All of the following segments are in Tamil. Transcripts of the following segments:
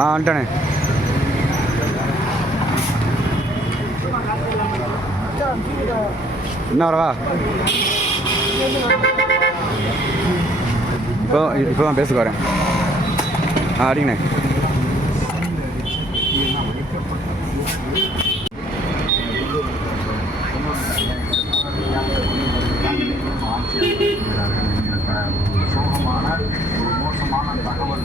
ஆ வந்துட்டேண்ணே என்ன வரவா? இப்போ இப்போ தான் பேச வரேன். ஆ அடிங்கண்ணே. சோகமான ஒரு மோசமான தகவல்.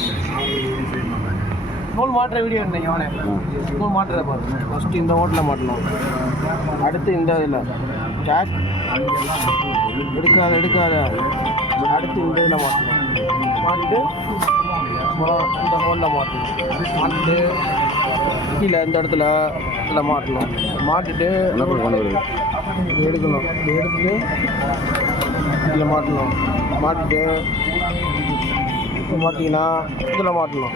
ஸ்கூல் மாட்டுற வீடியோ இன்னைக்கு அவனே ஸ்கூல் மாட்டுறத பாரு. ஃபஸ்ட்டு இந்த ஓட்டில் மாட்டணும். அடுத்து இந்த இதில். ஜாக் எடுக்காத எடுக்காத. அடுத்து இந்த இதில் மாட்டணும். மாட்டிட்டு இந்த ஹோலில் மாட்டணும். மாட்டிட்டு கீழே இந்த இடத்துல இதில் மாட்டணும். மாட்டிட்டு எடுக்கணும். எடுத்துட்டு இதில் மாட்டணும். மாட்டிட்டு இப்போ மாட்டிங்கன்னா இதில் மாட்டணும்.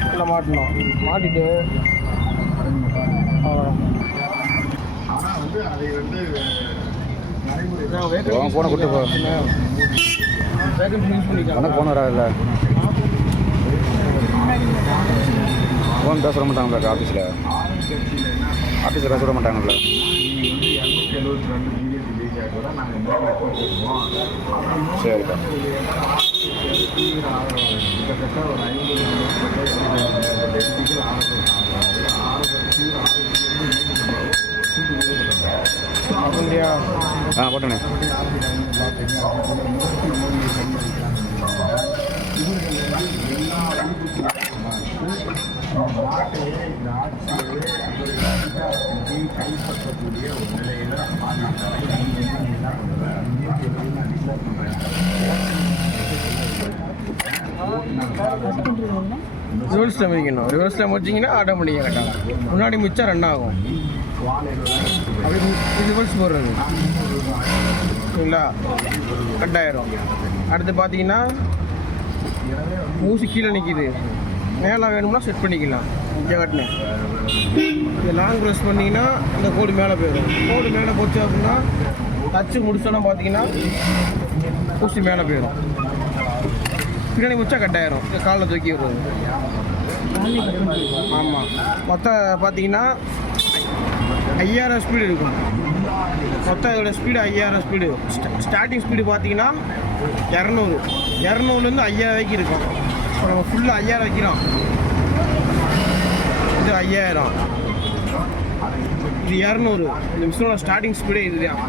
இதில் மாட்டணும் மாட்டிட்டு. ஆனால் வந்து அதை வந்து அ கொடுத்து போ. use பண்ணிக்கலாம். உனக்கு ஃபோன் பேச மாட்டாங்களா ஆஃபீஸில் ஆஃபீஸில் பேச விட மாட்டாங்கல்ல ஆ போட்டேண்ணே. கைப்பற்றக்கூடிய ஒரு நிலையில ரிவர்ஸில் மிதிக்கணும் ரிவர்ஸில் முடிச்சிங்கன்னா ஆட்டோமேட்டிக்காக கட்டாங்க முன்னாடி மிச்சம் ரன் ஆகும். அப்படி ரிவர்ஸ் போடுறது. சரிங்களா? கட் ஆயிரும். அடுத்து பார்த்தீங்கன்னா ஊசி கீழே நிற்கிது மேலே வேணும்னா செட் பண்ணிக்கலாம். இங்கே இது லாங் ப்ரெஸ் பண்ணிங்கன்னா அந்த கோடு மேலே போயிடும். கோடு மேலே போச்சு அப்படின்னா தச்சு முடிச்சோன்னா பார்த்தீங்கன்னா ஊசி மேலே போயிடும். பின்னாடி முச்சா கட்டாயிரும் காலில் தூக்கி விடுறது ஆமாம் மொத்தம் பார்த்தீங்கன்னா ஐயாயிரம் ஸ்பீடு இருக்கும். மொத்தம் இதோட ஸ்பீடு ஐயாயிரம் ஸ்பீடு ஸ்டார்டிங் ஸ்பீடு பார்த்தீங்கன்னா இரநூறு. இரநூறுலேருந்து ஐயாயிரம் வரைக்கும் இருக்கும். இப்போ நம்ம ஃபுல்லாக ஐயாயிரம் வைக்கிறோம் இது ஐயாயிரம். இது இரநூறு. இந்த மிஷினோட ஸ்டார்டிங் ஸ்பீடே இதுதான்.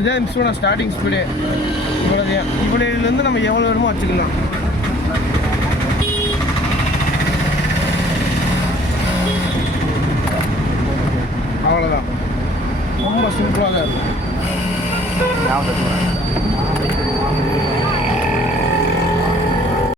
இதுதான் இம்சோட ஸ்டார்டிங் ஸ்பீடு இவ்வளோதான் இவ்வளோலேருந்து நம்ம எவ்வளோ வருமோ வச்சுக்கலாம். அவ்வளோதான் ரொம்ப சிம்பிளாக இருக்கும்.